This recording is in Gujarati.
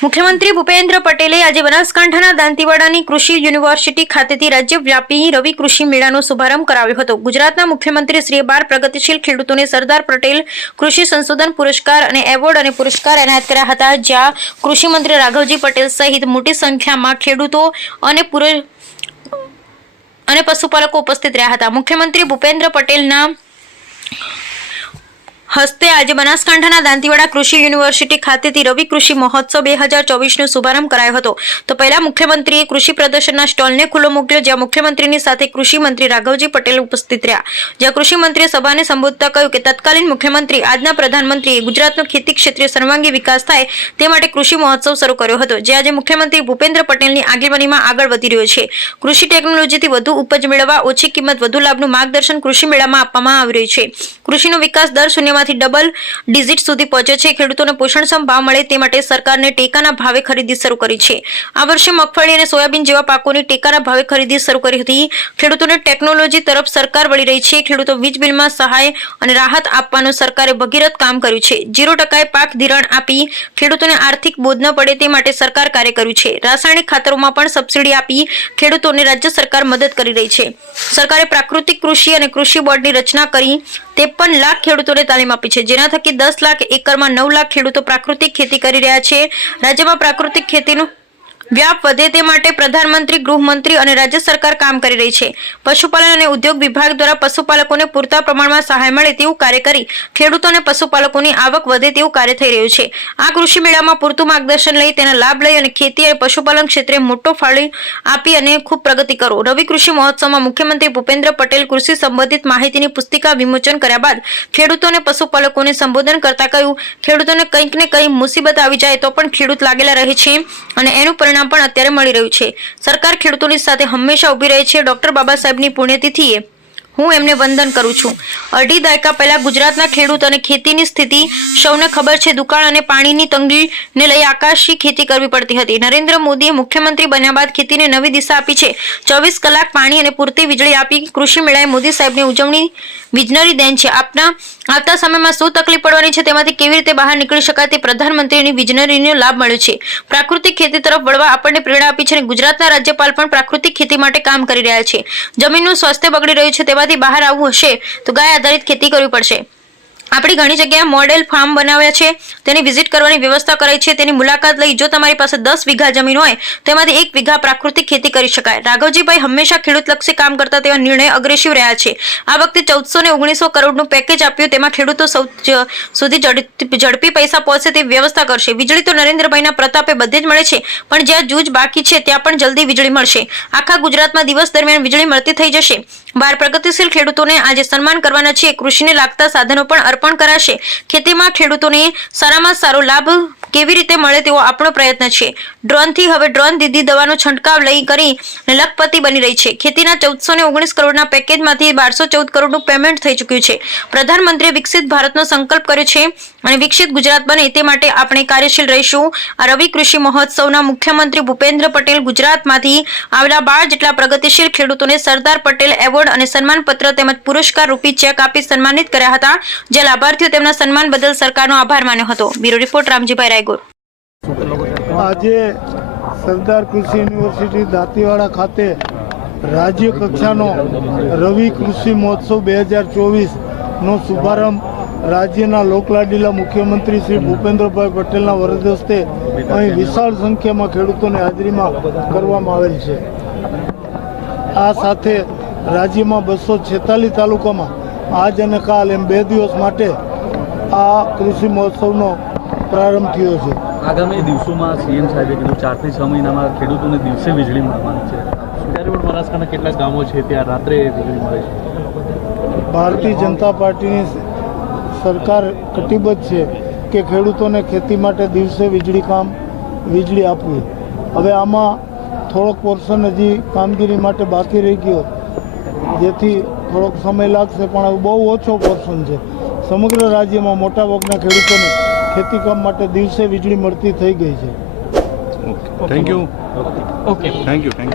મુખ્યમંત્રી ભૂપેન્દ્ર પટેલે આજે બનાસકાંઠાના દાંતીવાડાની કૃષિ યુનિવર્સિટી ખાતેથી રાજ્યવ્યાપી રવિ કૃષિ મેળાનો શુભારંભ કરાવ્યો હતો. ગુજરાતના મુખ્યમંત્રી શ્રી બાર પ્રગતિશીલ ખેડૂતોને સરદાર પટેલ કૃષિ સંશોધન પુરસ્કાર અને એવોર્ડ અને પુરસ્કાર એનાયત કર્યા હતા, જ્યાં કૃષિ મંત્રી રાઘવજી પટેલ સહિત મોટી સંખ્યામાં ખેડૂતો અને અને પશુપાલકો ઉપસ્થિત રહ્યા હતા. મુખ્યમંત્રી ભૂપેન્દ્ર પટેલના હસ્તે આજે બનાસકાંઠાના દાંતીવાડા કૃષિ યુનિવર્સિટી ખાતેથી રવિ કૃષિ મહોત્સવ બે હજાર ચોવીસનો શુભારંભ કરાયો હતો. તો પહેલા મુખ્યમંત્રીએ કૃષિ પ્રદર્શનના સ્ટોલને ખુલ્લો મૂક્યો, જ્યાં મુખ્યમંત્રીની સાથે કૃષિ મંત્રી રાઘવજી પટેલ ઉપસ્થિત રહ્યા. જ્યાં કૃષિ મંત્રીએ સભાને સંબોધતા કહ્યું કે તત્કાલીન મુખ્યમંત્રી, આજના પ્રધાનમંત્રીએ ગુજરાતનો ખેતી ક્ષેત્રે સર્વાંગી વિકાસ થાય તે માટે કૃષિ મહોત્સવ શરૂ કર્યો હતો, જે આજે મુખ્યમંત્રી ભૂપેન્દ્ર પટેલની આગેવાનીમાં આગળ વધી રહ્યો છે. કૃષિ ટેકનોલોજીથી વધુ ઉપજ મેળવવા, ઓછી કિંમત, વધુ લાભનું માર્ગદર્શન કૃષિ મેળામાં આપવામાં આવી રહ્યું છે. કૃષિનો વિકાસ દર શૂન્યમાંથી ડબલ ડિઝિટ સુધી પહોંચે છે. ખેડૂતોને પોષણક્ષમ ભાવ મળે તે માટે સરકારને ટેકાના ભાવે ખરીદી શરૂ કરી છે. આ વર્ષે મગફળી અને સોયાબીન જેવા પાકોની ટેકાના ભાવે ખરીદી શરૂ કરી હતી. ખેડૂતોને ટેકનોલોજી તરફ સરકાર વળી રહી છે. ખેડૂતો વીજ બિલમાં સહાય અને રાહત આપવાનું સરકારે ભગીરથ કામ કર્યું છે. જીરો ટકાએ પાક ધિરાણ આપી ખેડૂતોને આર્થિક બોધ ન પડે તે માટે સરકાર કાર્ય કર્યું છે. રાસાયણિક ખાતરોમાં પણ સબસિડી આપી ખેડૂતોને રાજ્ય સરકાર મદદ કરી રહી છે. સરકારે પ્રાકૃતિક કૃષિ અને કૃષિ બોર્ડની રચના કરી ત્રેપન લાખ ખેડૂતોને તાલીમ આપી છે. જેના થકી દસ લાખ એકરમાં નવ લાખ ખેડૂતો પ્રાકૃતિક ખેતી કરી રહ્યા છે. રાજ્યમાં પ્રાકૃતિક ખેતીનું વ્યાપ વધે તે માટે પ્રધાનમંત્રી, ગૃહમંત્રી અને રાજ્ય સરકાર કામ કરી રહી છે. પશુપાલન અને ઉદ્યોગ વિભાગ દ્વારા પશુપાલકોને પૂરતા પ્રમાણમાં સહાય મળે તેવું કાર્ય કરી ખેડૂતો અને પશુપાલકોની આવક વધે તેવું કાર્ય થઈ રહ્યું છે. આ કૃષિ મેળામાં પૂરતું માર્ગદર્શન લઈ તેના લાભ લઈ અને ખેતી અને પશુપાલન ક્ષેત્રે મોટો ફાળી આપી અને ખૂબ પ્રગતિ કરો. રવિ કૃષિ મહોત્સવમાં મુખ્યમંત્રી ભૂપેન્દ્ર પટેલ કૃષિ સંબંધિત માહિતીની પુસ્તિકા વિમોચન કર્યા બાદ ખેડૂતો અને પશુપાલકોને સંબોધન કરતા કહ્યું, ખેડૂતોને કંઈક ને કંઈ મુસીબત આવી જાય તો પણ ખેડૂત લાગેલા રહે છે અને એનું પરિણામ પણ અત્યારે મળી રહ્યું છે. સરકાર ખેડૂતોની સાથે હંમેશા ઊભી રહે છે. ડોક્ટર બાબા સાહેબની પુણ્યતિથિએ હું એમને વંદન કરું છું. અઢી દાયકા પહેલા ગુજરાતના ખેડૂત અને ખેતીની સ્થિતિ સૌને ખબર છે. દુકાળ અને પાણીની તંગીને લઈ આકાશી ખેતી કરવી પડતી હતી. નરેન્દ્ર મોદીએ મુખ્યમંત્રી બન્યા બાદ ખેતીને નવી દિશા આપી છે. ચોવીસ કલાક પાણી અને પૂરતી વીજળી આપી કૃષિ મેળાએ મોદી સાહેબની ઉજવણી વિજનરી દેન છે. આપના આવતા સમયમાં શું તકલીફ પડવાની છે તેમાંથી કેવી રીતે બહાર નીકળી શકાય તે પ્રધાનમંત્રીની વિજનરીનો લાભ મળ્યો છે. પ્રાકૃતિક ખેતી તરફ વળવા આપણને પ્રેરણા આપી છે અને ગુજરાતના રાજ્યપાલ પણ પ્રાકૃતિક ખેતી માટે કામ કરી રહ્યા છે. જમીનનું સ્વાસ્થ્ય બગડી રહ્યું છે તેમાંથી બહાર આવવું હશે, તો ગાય આધારિત ખેતી કરવી પડશે. આપણી ઘણી જગ્યાએ મોડેલ ફાર્મ બનાવ્યા છે, તેની વિઝિટ કરવાની વ્યવસ્થા કરાઈ છે, તેની મુલાકાત લઈ જો તમારી પાસે દસ વીઘા જમીન હોય તેમાંથી એક વીઘા પ્રાકૃતિક ખેતી કરી શકાય. રાઘવજીભાઈ હંમેશા ખેડૂતલક્ષી કામ કરતા તેવા નિર્ણય અગ્રેસિવ રહ્યા છે. આ વખતે ચૌદસો ને ઓગણીસો કરોડનું પેકેજ આપ્યું, તેમાં ખેડૂતો સૌ સુધી ઝડપી પૈસા પહોંચે તેવી વ્યવસ્થા કરશે. વીજળી તો નરેન્દ્રભાઈના પ્રતાપે બધે જ મળે છે, પણ જ્યાં જૂજ બાકી છે, ત્યાં પણ જલ્દી વીજળી મળશે. આખા ગુજરાતમાં દિવસ દરમિયાન વીજળી મળતી થઈ જશે. બાર પ્રગતિશીલ ખેડૂતોને આજે સન્માન કરવાના છે. કૃષિને લાગતા સાધનો પણ અર્પણ કરાશે. ખેતીમાં ખેડૂતોને સારામાં સારો લાભ કેવી રીતે મળે તેવો આપણો પ્રયત્ન છે. ડ્રોનથી હવે ડ્રોન દીદી દવાનો છંટકાવ લઈ કરી લખપતિ બની રહી છે. ખેતીના ચૌદસો ને ઓગણીસ કરોડના પેકેજમાંથી બારસો ચૌદ કરોડનું પેમેન્ટ થઈ ચૂક્યું છે. પ્રધાનમંત્રીએ વિકસિત ભારતનો સંકલ્પ કર્યો છે. અને વિકસિત ગુજરાત બને તે માટે આપણે કાર્યશીલ રહીશું. આ રવિ કૃષિ મહોત્સવના મુખ્યમંત્રી ભૂપેન્દ્ર પટેલ ગુજરાતમાંથી આવેલા બાર જેટલા પ્રગતિશીલ ખેડૂતોને સરદાર પટેલ એવોર્ડ અને સન્માનપત્ર તેમજ પુરસ્કાર રૂપી ચેક આપી સન્માનિત કર્યા હતા જે લાભાર્થીઓ તેમના સન્માન બદલ સરકારનો આભાર માન્યો હતો. Bureau report, Ramjibhai Raygor. આજે સરદાર કૃષિ યુનિવર્સિટી દાંતીવાડા ખાતે રાજ્ય કક્ષાનો રવિ કૃષિ મહોત્સવ બે હજાર ચોવીસનો શુભારંભ રાજ્યના લોકલાડીલા મુખ્યમંત્રી શ્રી ભૂપેન્દ્રભાઈ પટેલના વરદ હસ્તે અહીં વિશાળ સંખ્યામાં ખેડૂતોની હાજરીમાં કરવામાં આવેલ છે. આ સાથે રાજ્યમાં બસો છેતાલીસ તાલુકામાં આજ અને કાલ એમ બે દિવસ માટે આ કૃષિ મહોત્સવનો પ્રારંભ થયો છે. આગામી દિવસોમાં સીએમ સાહેબે કીધું ચારથી છ મહિનામાં ખેડૂતોને દિવસે વીજળી મળવાની છે. ત્યારે પણ મહારાષ્ટ્રના કેટલાક ગામો છે ત્યાં રાત્રે વીજળી મળે છે. ભારતીય જનતા પાર્ટીની સરકાર કટિબદ્ધ છે કે ખેડૂતોને ખેતી માટે દિવસે વીજળી કામ વીજળી આપવી. હવે આમાં થોડોક પોર્શન હજી કામગીરી માટે બાકી રહી ગયો. જેથી થોડોક સમય લાગશે પણ હવે બહુ ઓછો પોર્શન છે. સમગ્ર રાજ્યમાં મોટાભાગના ખેડૂતોને ખેતી કામ માટે દિવસે વીજળી મળતી થઈ ગઈ છે. Thank you okay thank you thank you